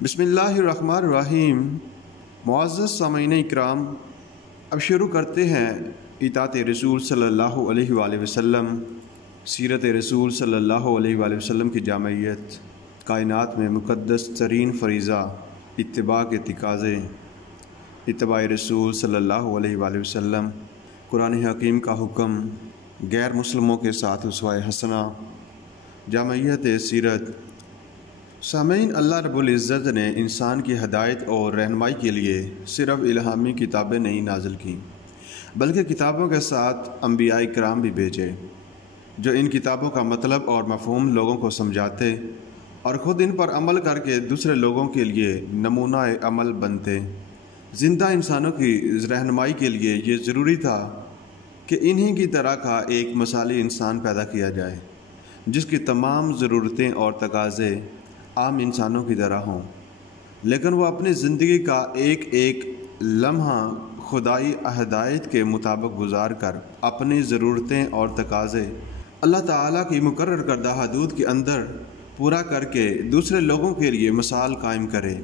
بسم اللہ الرحمن الرحیم۔ معزز سامعین اکرام، اب شروع کرتے ہیں اطاعت رسول صلی اللہ علیہ وآلہ وسلم، سیرت رسول صلی اللہ علیہ وآلہ وسلم کی جامعیت، کائنات میں مقدس ترین فریضہ، اتباع کے تقاضے، اتباع رسول صلی اللہ علیہ وآلہ وسلم، قرآن حکیم کا حکم، غیر مسلموں کے ساتھ اسوہ حسنہ، جامعیت سیرت۔ سامعین، اللہ رب العزت نے انسان کی ہدایت اور رہنمائی کے لیے صرف الہامی کتابیں نہیں نازل کیں، بلکہ کتابوں کے ساتھ انبیاء کرام بھی بھیجے، جو ان کتابوں کا مطلب اور مفہوم لوگوں کو سمجھاتے اور خود ان پر عمل کر کے دوسرے لوگوں کے لیے نمونہ عمل بنتے۔ زندہ انسانوں کی رہنمائی کے لیے یہ ضروری تھا کہ انہی کی طرح کا ایک مثالی انسان پیدا کیا جائے، جس کی تمام ضرورتیں اور تقاضے عام انسانوں کی طرح ہوں، لیکن وہ اپنی زندگی کا ایک ایک لمحہ خدائی ہدایت کے مطابق گزار کر اپنی ضرورتیں اور تقاضے اللہ تعالیٰ کی مقرر کردہ حدود کے اندر پورا کر کے دوسرے لوگوں کے لیے مثال قائم کرے۔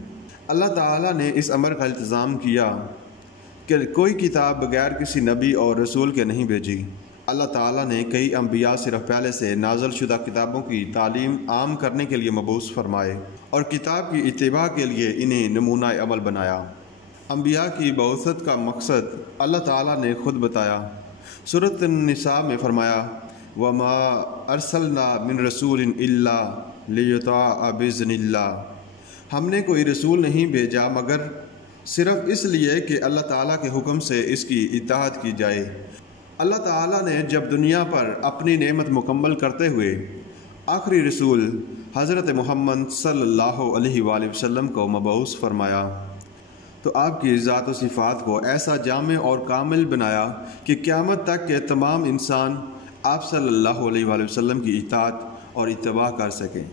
اللہ تعالیٰ نے اس امر کا التزام کیا کہ کوئی کتاب بغیر کسی نبی اور رسول کے نہیں بھیجی۔ اللہ تعالیٰ نے کئی انبیاء صرف پہلے سے نازل شدہ کتابوں کی تعلیم عام کرنے کے لیے مبعوث فرمائے اور کتاب کی اتباع کے لیے انہیں نمونہ عمل بنایا۔ انبیاء کی بعثت کا مقصد اللہ تعالیٰ نے خود بتایا۔ سورۃ النساء میں فرمایا، وَمَا أَرْسَلْنَا مِن رَسُولٍ إِلَّا لِيُطَاعَ بِإِذْنِ اللَّهِ۔ ہم نے کوئی رسول نہیں بھیجا مگر صرف اس لیے کہ اللہ تعالیٰ کے حکم سے اس کی اطاعت کی جائے۔ اللہ تعالیٰ نے جب دنیا پر اپنی نعمت مکمل کرتے ہوئے آخری رسول حضرت محمد صلی اللہ علیہ وآلہ وسلم کو مبعوث فرمایا تو آپ کی ذات و صفات کو ایسا جامع اور کامل بنایا کہ قیامت تک کے تمام انسان آپ صلی اللہ علیہ وآلہ وسلم کی اطاعت اور اتباع کر سکیں،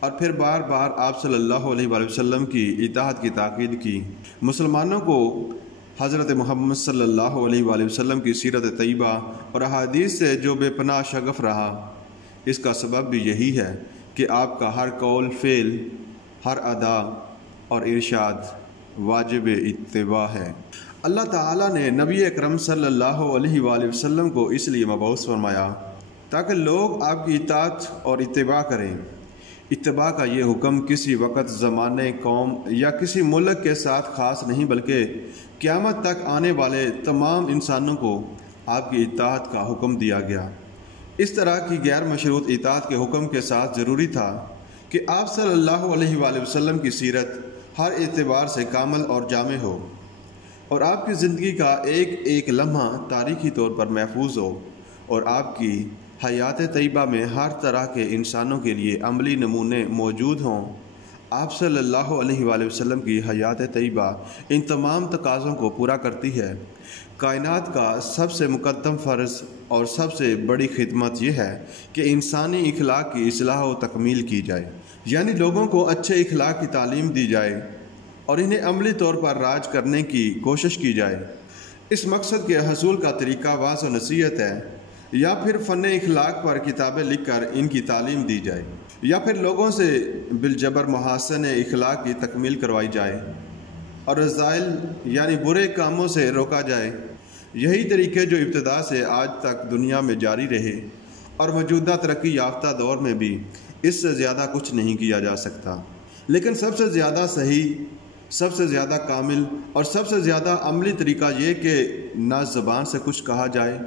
اور پھر بار بار آپ صلی اللہ علیہ وآلہ وسلم کی اطاعت کی تاکید کی۔ مسلمانوں کو حضرت محمد صلی اللہ علیہ وآلہ وسلم کی سیرت طیبہ اور احادیث سے جو بے پناہ شغف رہا، اس کا سبب بھی یہی ہے کہ آپ کا ہر قول، فعل، ہر ادا اور ارشاد واجب اتباع ہے۔ اللہ تعالیٰ نے نبی اکرم صلی اللہ علیہ وآلہ وسلم کو اس لیے مبعوث فرمایا تاکہ لوگ آپ کی اطاعت اور اتباع کریں۔ اتباع کا یہ حکم کسی وقت، زمانے، قوم یا کسی ملک کے ساتھ خاص نہیں، بلکہ قیامت تک آنے والے تمام انسانوں کو آپ کی اطاعت کا حکم دیا گیا۔ اس طرح کی غیر مشروط اطاعت کے حکم کے ساتھ ضروری تھا کہ آپ صلی اللہ علیہ وآلہ وسلم کی سیرت ہر اعتبار سے کامل اور جامع ہو، اور آپ کی زندگی کا ایک ایک لمحہ تاریخی طور پر محفوظ ہو، اور آپ کی حیات طیبہ میں ہر طرح کے انسانوں کے لیے عملی نمونے موجود ہوں۔ آپ صلی اللہ علیہ وآلہ وسلم کی حیات طیبہ ان تمام تقاضوں کو پورا کرتی ہے۔ کائنات کا سب سے مقدم فرض اور سب سے بڑی خدمت یہ ہے کہ انسانی اخلاق کی اصلاح و تکمیل کی جائے، یعنی لوگوں کو اچھے اخلاق کی تعلیم دی جائے اور انہیں عملی طور پر راج کرنے کی کوشش کی جائے۔ اس مقصد کے حصول کا طریقہ واضح و نصیحت ہے، یا پھر فن اخلاق پر کتابیں لکھ کر ان کی تعلیم دی جائے، یا پھر لوگوں سے بالجبر محاسن اخلاق کی تکمیل کروائی جائے اور رذائل یعنی برے کاموں سے روکا جائے۔ یہی طریقے جو ابتدا سے آج تک دنیا میں جاری رہے، اور موجودہ ترقی یافتہ دور میں بھی اس سے زیادہ کچھ نہیں کیا جا سکتا، لیکن سب سے زیادہ صحیح، سب سے زیادہ کامل اور سب سے زیادہ عملی طریقہ یہ کہ نہ زبان سے کچھ کہا جائے،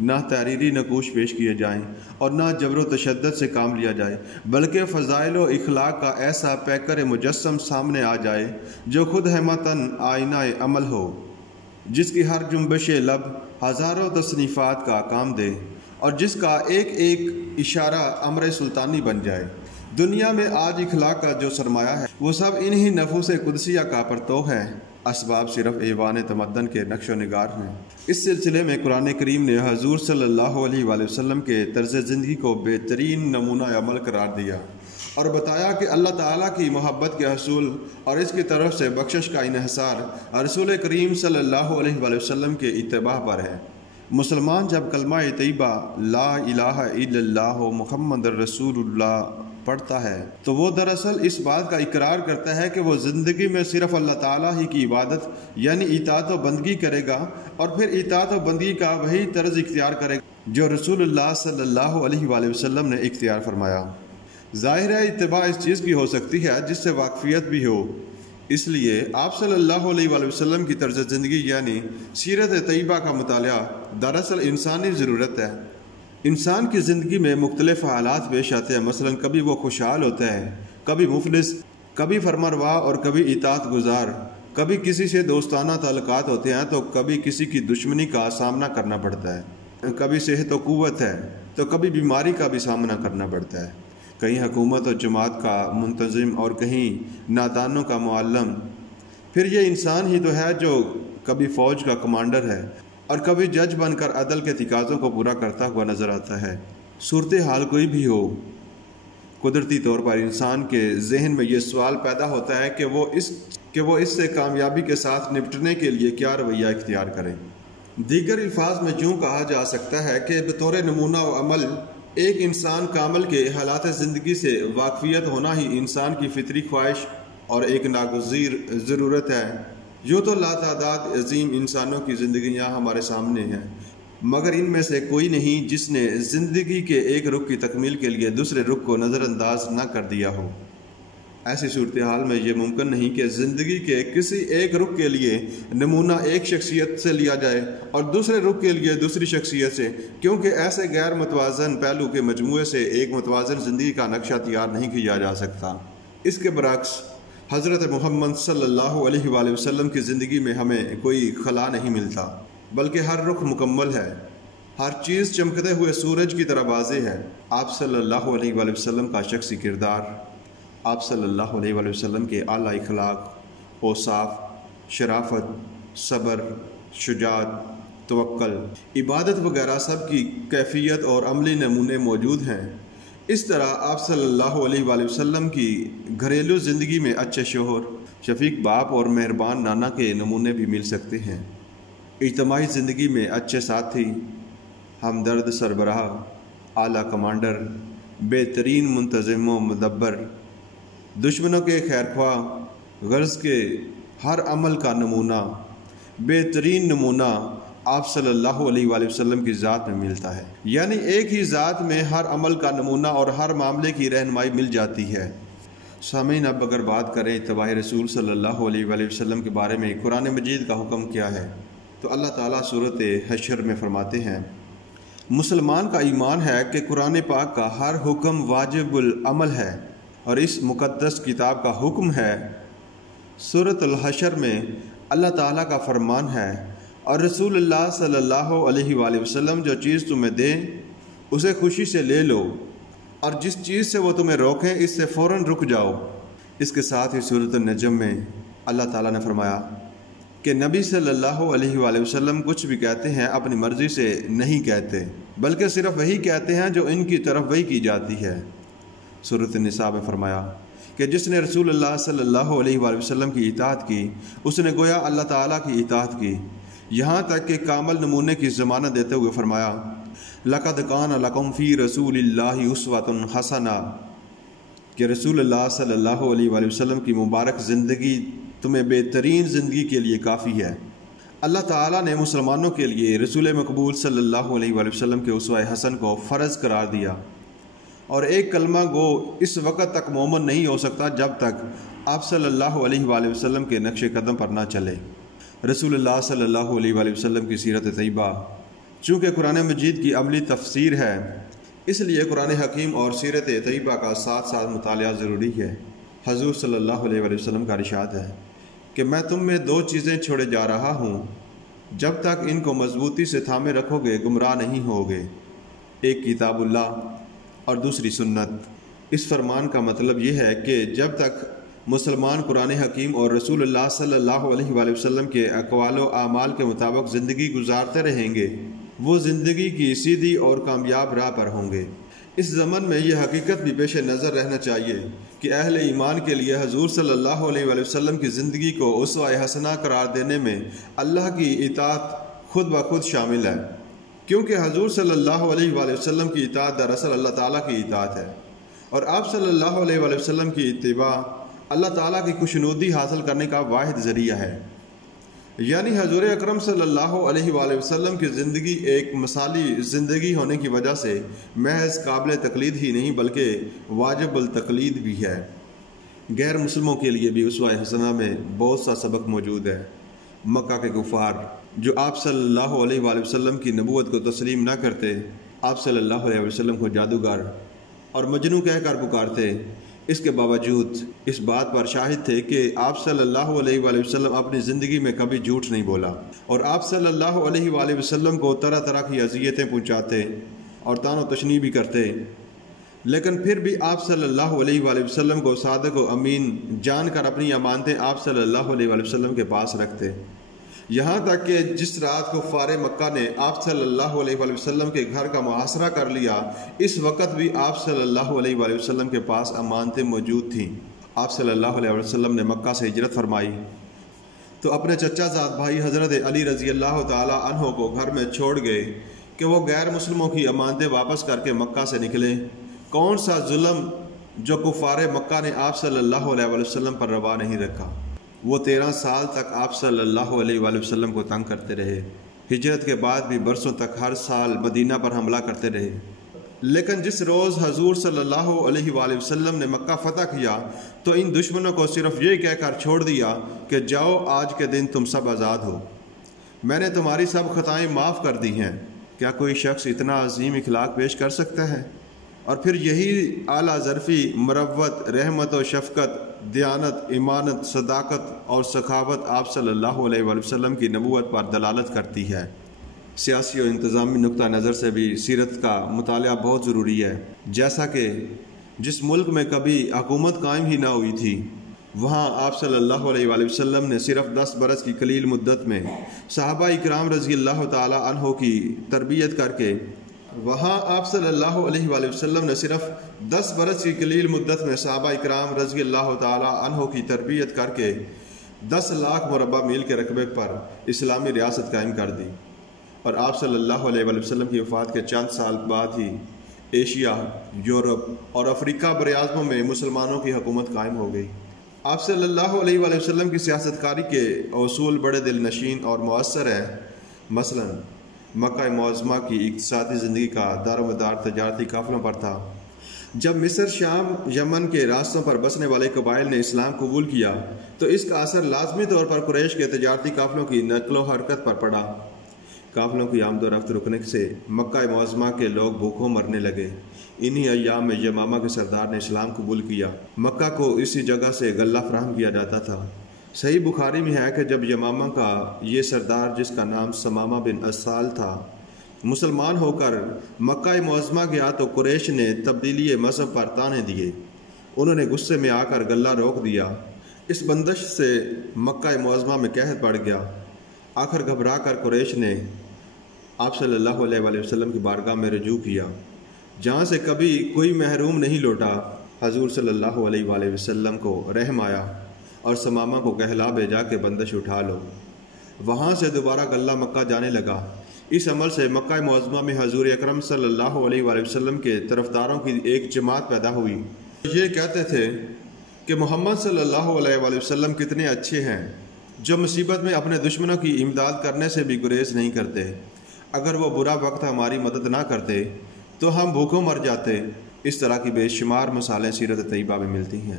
نہ تحریری نقوش پیش کیے جائیں، اور نہ جبر و تشدد سے کام لیا جائے، بلکہ فضائل و اخلاق کا ایسا پیکر مجسم سامنے آ جائے جو خود ہمتاً آئینہ عمل ہو، جس کی ہر جنبش لب ہزاروں تصنیفات کا کام دے، اور جس کا ایک ایک اشارہ امر سلطانی بن جائے۔ دنیا میں آج اخلاق کا جو سرمایہ ہے وہ سب انہی نفوس قدسیہ کا پرتو ہے۔ اسباب صرف ایوان تمدن کے نقش و نگار ہیں۔ اس سلسلے میں قرآن کریم نے حضور صلی اللہ علیہ وآلہ وسلم کے طرز زندگی کو بہترین نمونہ عمل قرار دیا اور بتایا کہ اللہ تعالیٰ کی محبت کے حصول اور اس کی طرف سے بخشش کا انحصار رسول کریم صلی اللہ علیہ وآلہ وسلم کے اتباع پر ہے۔ مسلمان جب کلمہ طیبہ لا الہ الا اللہ محمد رسول اللہ پڑھتا ہے تو وہ دراصل اس بات کا اقرار کرتا ہے کہ وہ زندگی میں صرف اللہ تعالیٰ ہی کی عبادت یعنی اطاعت و بندگی کرے گا، اور پھر اطاعت و بندگی کا وہی طرز اختیار کرے گا جو رسول اللہ صلی اللہ علیہ وآلہ وسلم نے اختیار فرمایا۔ ظاہر ہے اتباع اس چیز کی ہو سکتی ہے جس سے واقفیت بھی ہو، اس لیے آپ صلی اللہ علیہ وآلہ وسلم کی طرز زندگی یعنی سیرت طیبہ کا مطالعہ دراصل انسانی ضرورت ہے۔ انسان کی زندگی میں مختلف حالات پیش آتے ہیں، مثلا کبھی وہ خوشحال ہوتا ہے، کبھی مفلس، کبھی فرمانروا اور کبھی اطاعت گزار، کبھی کسی سے دوستانہ تعلقات ہوتے ہیں تو کبھی کسی کی دشمنی کا سامنا کرنا پڑتا ہے، کبھی صحت و قوت ہے تو کبھی بیماری کا بھی سامنا کرنا پڑتا ہے، کہیں حکومت اور جماعت کا منتظم اور کہیں نادانوں کا معلم۔ پھر یہ انسان ہی تو ہے جو کبھی فوج کا کمانڈر ہے اور کبھی جج بن کر عدل کے تقاضوں کو پورا کرتا ہوا نظر آتا ہے۔ صورتحال کوئی بھی ہو، قدرتی طور پر انسان کے ذہن میں یہ سوال پیدا ہوتا ہے کہ وہ اس سے کامیابی کے ساتھ نپٹنے کے لیے کیا رویہ اختیار کرے۔ دیگر الفاظ میں یوں کہا جا سکتا ہے کہ بطور نمونہ و عمل ایک انسان کامل کے حالات زندگی سے واقفیت ہونا ہی انسان کی فطری خواہش اور ایک ناگزیر ضرورت ہے۔ یوں تو لاتعداد عظیم انسانوں کی زندگیاں ہمارے سامنے ہیں، مگر ان میں سے کوئی نہیں جس نے زندگی کے ایک رخ کی تکمیل کے لیے دوسرے رخ کو نظر انداز نہ کر دیا ہو۔ ایسی صورتحال میں یہ ممکن نہیں کہ زندگی کے کسی ایک رخ کے لیے نمونہ ایک شخصیت سے لیا جائے اور دوسرے رخ کے لیے دوسری شخصیت سے، کیونکہ ایسے غیر متوازن پہلو کے مجموعے سے ایک متوازن زندگی کا نقشہ تیار نہیں کیا جا سکتا۔ اس کے برعکس حضرت محمد صلی اللہ علیہ وآلہ وسلم کی زندگی میں ہمیں کوئی خلا نہیں ملتا، بلکہ ہر رخ مکمل ہے، ہر چیز چمکتے ہوئے سورج کی طرح واضح ہے۔ آپ صلی اللہ علیہ وآلہ وسلم کا شخصی کردار، آپ صلی اللہ علیہ وآلہ وسلم کے اعلیٰ اخلاق، اوصاف، شرافت، صبر، شجاعت، توکل، عبادت وغیرہ سب کی کیفیت اور عملی نمونے موجود ہیں۔ اس طرح آپ صلی اللہ علیہ وآلہ وسلم کی گھریلو زندگی میں اچھے شوہر، شفیق باپ اور مہربان نانا کے نمونے بھی مل سکتے ہیں۔ اجتماعی زندگی میں اچھے ساتھی، ہمدرد سربراہ، اعلیٰ کمانڈر، بہترین منتظم و مدبر، دشمنوں کے خیرخواہ، غرض کے ہر عمل کا نمونہ، بہترین نمونہ آپ صلی اللہ علیہ وآلہ وسلم کی ذات میں ملتا ہے۔ یعنی ایک ہی ذات میں ہر عمل کا نمونہ اور ہر معاملے کی رہنمائی مل جاتی ہے۔ سامعین، اب اگر بات کریں اتباع رسول صلی اللہ علیہ وآلہ وسلم کے بارے میں قرآن مجید کا حکم کیا ہے، تو اللہ تعالیٰ سورۃ حشر میں فرماتے ہیں، مسلمان کا ایمان ہے کہ قرآن پاک کا ہر حکم واجب العمل ہے اور اس مقدس کتاب کا حکم ہے۔ سورۃ الحشر میں اللہ تعالیٰ کا فرمان ہے، اور رسول اللہ صلی اللہ علیہ وآلہ وسلم جو چیز تمہیں دیں اسے خوشی سے لے لو، اور جس چیز سے وہ تمہیں روکیں اس سے فوراً رک جاؤ۔ اس کے ساتھ ہی سورۃ النجم میں اللہ تعالیٰ نے فرمایا کہ نبی صلی اللہ علیہ وآلہ وسلم کچھ بھی کہتے ہیں اپنی مرضی سے نہیں کہتے، بلکہ صرف وہی کہتے ہیں جو ان کی طرف وحی کی جاتی ہے۔ سورۃ النساء میں فرمایا کہ جس نے رسول اللہ صلی اللہ علیہ وآلہ وسلم کی اطاعت کی اس نے گویا اللہ تعالیٰ کی اطاعت کی، یہاں تک کہ کامل نمونے کی ضمانت دیتے ہوئے فرمایا، لَقَدْ كَانَ لَكُمْ فِي رَسُولِ اللَّهِ أُسْوَةٌ حَسَنَةٌ، کہ رسول اللہ صلی اللہ علیہ وآلہ وسلم کی مبارک زندگی تمہیں بہترین زندگی کے لیے کافی ہے۔ اللہ تعالیٰ نے مسلمانوں کے لیے رسول مقبول صلی اللہ علیہ وآلہ وسلم کے اسوہ حسن کو فرض قرار دیا، اور ایک کلمہ گو اس وقت تک مومن نہیں ہو سکتا جب تک آپ صلی اللہ علیہ وآلہ وسلم کے نقش قدم پر نہ چلے۔ رسول اللہ صلی اللہ علیہ وآلہ وسلم کی سیرت طیبہ چونکہ قرآن مجید کی عملی تفسیر ہے، اس لیے قرآن حکیم اور سیرت طیبہ کا ساتھ ساتھ مطالعہ ضروری ہے۔ حضور صلی اللہ علیہ وآلہ وسلم کا ارشاد ہے کہ میں تم میں دو چیزیں چھوڑے جا رہا ہوں، جب تک ان کو مضبوطی سے تھامے رکھو گے گمراہ نہیں ہوگے، ایک کتاب اللہ اور دوسری سنت۔ اس فرمان کا مطلب یہ ہے کہ جب تک مسلمان قرآن حکیم اور رسول اللہ صلی اللہ علیہ وآلہ وسلم کے اقوال و اعمال کے مطابق زندگی گزارتے رہیں گے وہ زندگی کی سیدھی اور کامیاب راہ پر ہوں گے۔ اس زمن میں یہ حقیقت بھی پیش نظر رہنا چاہیے کہ اہل ایمان کے لیے حضور صلی اللہ علیہ وآلہ وسلم کی زندگی کو اسوہ حسنہ قرار دینے میں اللہ کی اطاعت خود بخود شامل ہے، کیونکہ حضور صلی اللہ علیہ وآلہ وسلم کی اطاعت دراصل اللہ تعالیٰ کی اطاعت ہے۔ اور آپ صلی اللہ علیہ وآلہ وسلم کی اتباع اللہ تعالیٰ کی خوشنودی حاصل کرنے کا واحد ذریعہ ہے۔ یعنی حضور اکرم صلی اللہ علیہ وآلہ وسلم کی زندگی ایک مثالی زندگی ہونے کی وجہ سے محض قابل تقلید ہی نہیں بلکہ واجب التقلید بھی ہے۔ غیر مسلموں کے لیے بھی اسوہ حسنہ میں بہت سا سبق موجود ہے۔ مکہ کے کفار جو آپ صلی اللہ علیہ وآلہ وسلم کی نبوت کو تسلیم نہ کرتے، آپ صلی اللہ علیہ وسلم کو جادوگر اور مجنوں کہہ کر پکارتے، اس کے باوجود اس بات پر شاہد تھے کہ آپ صلی اللہ علیہ وآلہ وسلم اپنی زندگی میں کبھی جھوٹ نہیں بولا، اور آپ صلی اللہ علیہ وآلہ وسلم کو طرح طرح کی اذیتیں پہنچاتے اور طعن و تشنیع بھی کرتے، لیکن پھر بھی آپ صلی اللہ علیہ وآلہ وسلم کو صادق و امین جان کر اپنی امانتیں آپ صلی اللہ علیہ وآلہ وسلم کے پاس رکھتے۔ یہاں تک کہ جس رات کفار مکہ نے آپ صلی اللہ علیہ وآلہ وسلم کے گھر کا محاصرہ کر لیا، اس وقت بھی آپ صلی اللہ علیہ وآلہ وسلم کے پاس امانتیں موجود تھیں۔ آپ صلی اللہ علیہ وآلہ وسلم نے مکہ سے ہجرت فرمائی تو اپنے چچا زاد بھائی حضرت علی رضی اللہ تعالی عنہ کو گھر میں چھوڑ گئے کہ وہ غیر مسلموں کی امانتیں واپس کر کے مکہ سے نکلیں۔ کون سا ظلم جو کفار مکہ نے آپ صلی اللہ علیہ وآلہ وسلم پر روا نہیں رکھا۔ وہ 13 سال تک آپ صلی اللہ علیہ وآلہ وسلم کو تنگ کرتے رہے، ہجرت کے بعد بھی برسوں تک ہر سال مدینہ پر حملہ کرتے رہے، لیکن جس روز حضور صلی اللہ علیہ وآلہ وسلم نے مکہ فتح کیا تو ان دشمنوں کو صرف یہ کہہ کر چھوڑ دیا کہ جاؤ آج کے دن تم سب آزاد ہو، میں نے تمہاری سب خطائیں معاف کر دی ہیں۔ کیا کوئی شخص اتنا عظیم اخلاق پیش کر سکتا ہے؟ اور پھر یہی اعلیٰ ظرفی، مروت، رحمت و شفقت، دیانت، ایمانت، صداقت اور سخاوت آپ صلی اللہ علیہ وآلہ وسلم کی نبوت پر دلالت کرتی ہے۔ سیاسی اور انتظامی نقطہ نظر سے بھی سیرت کا مطالعہ بہت ضروری ہے۔ جیسا کہ جس ملک میں کبھی حکومت قائم ہی نہ ہوئی تھی، وہاں آپ صلی اللہ علیہ وآلہ وسلم نے صرف 10 برس کی قلیل مدت میں صحابہ اکرام رضی اللہ تعالی عنہ کی تربیت کر کے وہاں آپ صلی اللہ علیہ وآلہ وسلم نے صرف 10 برس کی قلیل مدت میں صحابہ اکرام رضی اللہ تعالی عنہ کی تربیت کر کے 10 لاکھ مربع میل کے رقبے پر اسلامی ریاست قائم کر دی، اور آپ صلی اللہ علیہ وآلہ وسلم کی وفات کے چند سال بعد ہی ایشیا، یورپ اور افریقہ براعظموں میں مسلمانوں کی حکومت قائم ہو گئی۔ آپ صلی اللہ علیہ وآلہ وسلم کی سیاست کاری کے اصول بڑے دل نشین اور مؤثر ہیں۔ مثلا مکہ معظمہ کی اقتصادی زندگی کا دار و مدار تجارتی قافلوں پر تھا۔ جب مصر، شام، یمن کے راستوں پر بسنے والے قبائل نے اسلام قبول کیا تو اس کا اثر لازمی طور پر قریش کے تجارتی قافلوں کی نقل و حرکت پر پڑا۔ قافلوں کی آمد و رفت رکنے سے مکہ معظمہ کے لوگ بھوکوں مرنے لگے۔ انہی ایام میں یمامہ کے سردار نے اسلام قبول کیا۔ مکہ کو اسی جگہ سے غلہ فراہم کیا جاتا تھا۔ صحیح بخاری میں ہے کہ جب یمامہ کا یہ سردار، جس کا نام سمامہ بن اسال تھا، مسلمان ہو کر مکہ معظمہ گیا تو قریش نے تبدیلی مذہب پر طعنے دیے۔ انہوں نے غصے میں آ کر غلہ روک دیا۔ اس بندش سے مکہ معظمہ میں قحط پڑ گیا۔ آخر گھبرا کر قریش نے آپ صلی اللہ علیہ وآلہ وسلم کی بارگاہ میں رجوع کیا، جہاں سے کبھی کوئی محروم نہیں لوٹا۔ حضور صلی اللہ علیہ وآلہ وسلم کو رحم آیا اور سمامہ کو کہلا بھیجا کہ بندش اٹھا لو۔ وہاں سے دوبارہ غلہ مکہ جانے لگا۔ اس عمل سے مکہ معظمہ میں حضور اکرم صلی اللہ علیہ وآلہ وسلم کے طرفداروں کی ایک جماعت پیدا ہوئی۔ یہ کہتے تھے کہ محمد صلی اللہ علیہ وآلہ وسلم کتنے اچھے ہیں، جو مصیبت میں اپنے دشمنوں کی امداد کرنے سے بھی گریز نہیں کرتے۔ اگر وہ برا وقت ہماری مدد نہ کرتے تو ہم بھوکوں مر جاتے۔ اس طرح کی بے شمار مثالیں سیرت طیبہ میں ملتی ہیں،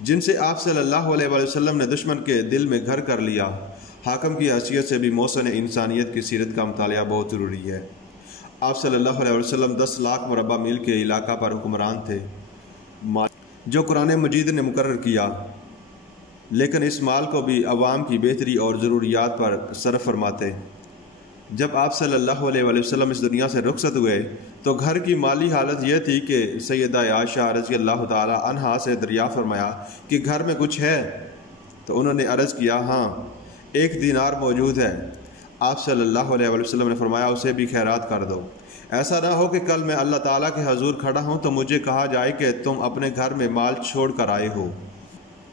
جن سے آپ صلی اللہ علیہ وآلہ وسلم نے دشمن کے دل میں گھر کر لیا۔ حاکم کی حیثیت سے بھی محسن انسانیت کی سیرت کا مطالعہ بہت ضروری ہے۔ آپ صلی اللہ علیہ وسلم 10 لاکھ مربع میل کے علاقہ پر حکمران تھے، جو قرآن مجید نے مقرر کیا، لیکن اس مال کو بھی عوام کی بہتری اور ضروریات پر صرف فرماتے۔ جب آپ صلی اللہ علیہ وآلہ وسلم اس دنیا سے رخصت ہوئے تو گھر کی مالی حالت یہ تھی کہ سیدہ عائشہ رضی اللہ تعالی عنہا سے دریافت فرمایا کہ گھر میں کچھ ہے؟ تو انہوں نے عرض کیا، ہاں 1 دینار موجود ہے۔ آپ صلی اللہ علیہ وآلہ وسلم نے فرمایا، اسے بھی خیرات کر دو۔ ایسا نہ ہو کہ کل میں اللہ تعالیٰ کے حضور کھڑا ہوں تو مجھے کہا جائے کہ تم اپنے گھر میں مال چھوڑ کر آئے ہو۔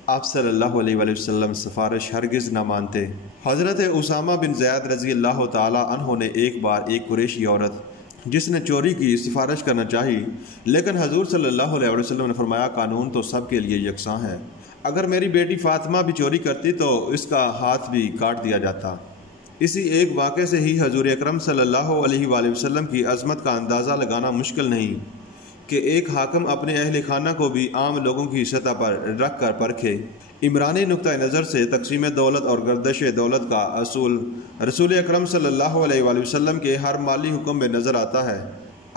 آپ صلی اللہ علیہ وآلہ وسلم سفارش ہرگز نہ مانتے۔ حضرت اسامہ بن زید رضی اللہ تعالی عنہ نے ایک بار ایک قریشی عورت جس نے چوری کی سفارش کرنا چاہی، لیکن حضور صلی اللہ علیہ وسلم نے فرمایا قانون تو سب کے لیے یکساں ہے، اگر میری بیٹی فاطمہ بھی چوری کرتی تو اس کا ہاتھ بھی کاٹ دیا جاتا۔ اسی ایک واقعے سے ہی حضور اکرم صلی اللہ علیہ وآلہ وسلم کی عظمت کا اندازہ لگانا مشکل نہیں کہ ایک حاکم اپنے اہل خانہ کو بھی عام لوگوں کی سطح پر رکھ کر پرکھے۔ عمرانی نقطہ نظر سے تقسیم دولت اور گردش دولت کا اصول رسول اکرم صلی اللہ علیہ وآلہ وسلم کے ہر مالی حکم میں نظر آتا ہے۔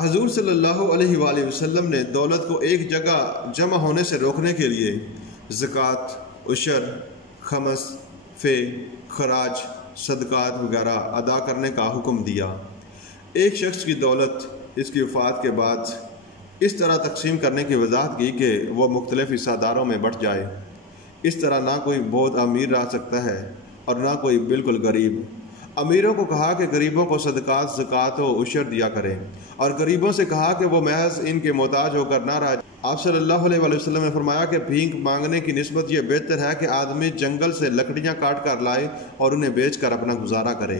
حضور صلی اللہ علیہ وآلہ وسلم نے دولت کو ایک جگہ جمع ہونے سے روکنے کے لیے زکوٰۃ، عشر، خمس، فے، خراج، صدقات وغیرہ ادا کرنے کا حکم دیا۔ ایک شخص کی دولت اس کی وفات کے بعد اس طرح تقسیم کرنے کی وضاحت کی کہ وہ مختلف حصہ داروں میں بٹ جائے۔ اس طرح نہ کوئی بہت امیر رہ سکتا ہے اور نہ کوئی بالکل غریب۔ امیروں کو کہا کہ غریبوں کو صدقات، زکوٰۃ و عشر دیا کریں، اور غریبوں سے کہا کہ وہ محض ان کے محتاج ہو کر نہ رہ جائیں۔ آپ صلی اللہ علیہ وآلہ وسلم نے فرمایا کہ بھیک مانگنے کی نسبت یہ بہتر ہے کہ آدمی جنگل سے لکڑیاں کاٹ کر لائے اور انہیں بیچ کر اپنا گزارا کرے۔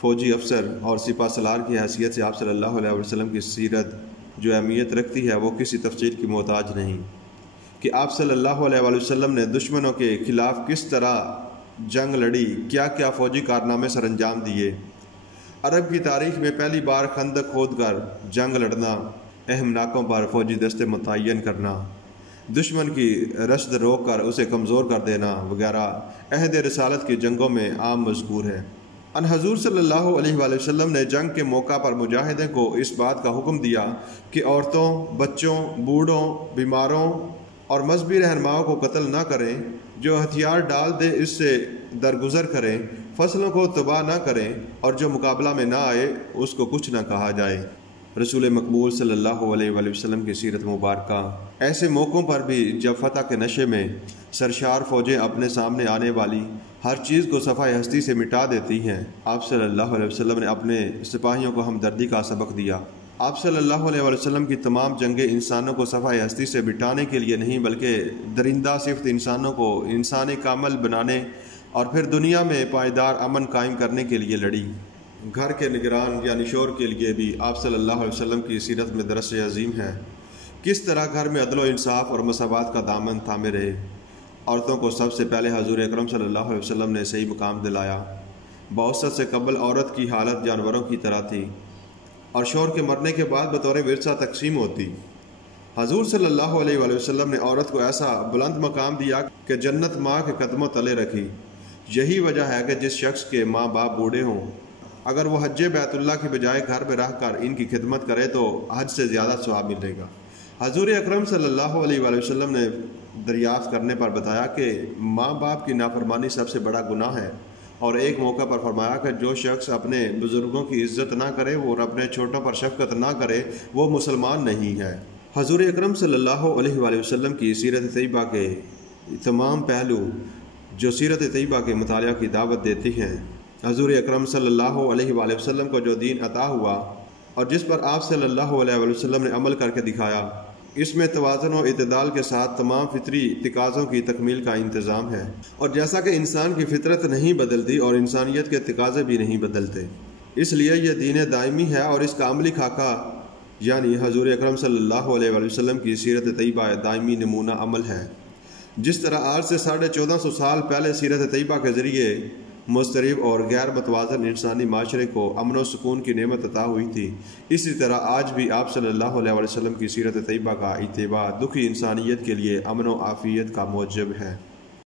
فوجی افسر اور سپہ سالار کی حیثیت سے آپ صلی اللہ علیہ وسلم کی سیرت جو اہمیت رکھتی ہے وہ کسی تفصیل کی محتاج نہیں کہ آپ صلی اللہ علیہ وآلہ وسلم نے دشمنوں کے خلاف کس طرح جنگ لڑی، کیا کیا فوجی کارنامے سر انجام دیے۔ عرب کی تاریخ میں پہلی بار خندق کھود کر جنگ لڑنا، اہم ناکوں پر فوجی دستے متعین کرنا، دشمن کی رشد روک کر اسے کمزور کر دینا وغیرہ عہد رسالت کی جنگوں میں عام مذکور ہے۔ ان حضور صلی اللہ علیہ وآلہ وسلم نے جنگ کے موقع پر مجاہدین کو اس بات کا حکم دیا کہ عورتوں، بچوں، بوڑھوں، بیماروں اور مذہبی رہنماؤں کو قتل نہ کریں، جو ہتھیار ڈال دے اس سے درگزر کریں، فصلوں کو تباہ نہ کریں، اور جو مقابلہ میں نہ آئے اس کو کچھ نہ کہا جائے۔ رسول مقبول صلی اللہ علیہ وآلہ وسلم کی سیرت مبارکہ ایسے موقعوں پر بھی جب فتح کے نشے میں سرشار فوجیں اپنے سامنے آنے والی ہر چیز کو صفحہ ہستی سے مٹا دیتی ہیں، آپ صلی اللہ علیہ وسلم نے اپنے سپاہیوں کو ہمدردی کا سبق دیا۔ آپ صلی اللہ علیہ وسلم کی تمام جنگیں انسانوں کو صفحہ ہستی سے مٹانے کے لیے نہیں بلکہ درندہ صفت انسانوں کو انسان کامل بنانے اور پھر دنیا میں پائیدار امن قائم کرنے کے لیے لڑی۔ گھر کے نگران یعنی شور کے لیے بھی آپ صلی اللہ علیہ وسلم کی سیرت میں درس عظیم ہے۔ کس طرح گھر میں عدل و انصاف اور مساوات کا دامن تھامے رہے۔ عورتوں کو سب سے پہلے حضور اکرم صلی اللہ علیہ وسلم نے صحیح مقام دلایا۔ بعثت سے قبل عورت کی حالت جانوروں کی طرح تھی اور شوہر کے مرنے کے بعد بطور ورثہ تقسیم ہوتی۔ حضور صلی اللہ علیہ وآلہ وسلم نے عورت کو ایسا بلند مقام دیا کہ جنت ماں کے قدموں تلے رکھی۔ یہی وجہ ہے کہ جس شخص کے ماں باپ بوڑھے ہوں، اگر وہ حج بیت اللہ کی بجائے گھر میں رہ کر ان کی خدمت کرے تو حج سے زیادہ ثواب ملے گا۔ حضور اکرم صلی اللہ علیہ وآلہ وسلم نے دریافت کرنے پر بتایا کہ ماں باپ کی نافرمانی سب سے بڑا گناہ ہے، اور ایک موقع پر فرمایا کہ جو شخص اپنے بزرگوں کی عزت نہ کرے اور اپنے چھوٹوں پر شفقت نہ کرے وہ مسلمان نہیں ہے۔ حضور اکرم صلی اللہ علیہ وآلہ وسلم کی سیرت طیبہ کے تمام پہلو جو سیرت طیبہ کے مطالعہ کی دعوت دیتی ہیں، حضور اکرم صلی اللہ علیہ وآلہ وسلم کو جو دین عطا ہوا اور جس پر آپ صلی اللہ علیہ وآلہ وسلم نے عمل کر کے دکھایا، اس میں توازن و اعتدال کے ساتھ تمام فطری تقاضوں کی تکمیل کا انتظام ہے۔ اور جیسا کہ انسان کی فطرت نہیں بدلتی اور انسانیت کے تقاضے بھی نہیں بدلتے، اس لیے یہ دین دائمی ہے اور اس کا عملی خاکہ یعنی حضور اکرم صلی اللہ علیہ وآلہ وسلم کی سیرت طیبہ دائمی نمونہ عمل ہے۔ جس طرح آج سے 1450 سال پہلے سیرت طیبہ کے ذریعے مضطرب اور غیر متوازن انسانی معاشرے کو امن و سکون کی نعمت عطا ہوئی تھی، اسی طرح آج بھی آپ صلی اللہ علیہ وسلم کی سیرت طیبہ کا اتباع دکھی انسانیت کے لیے امن و عافیت کا موجب ہے۔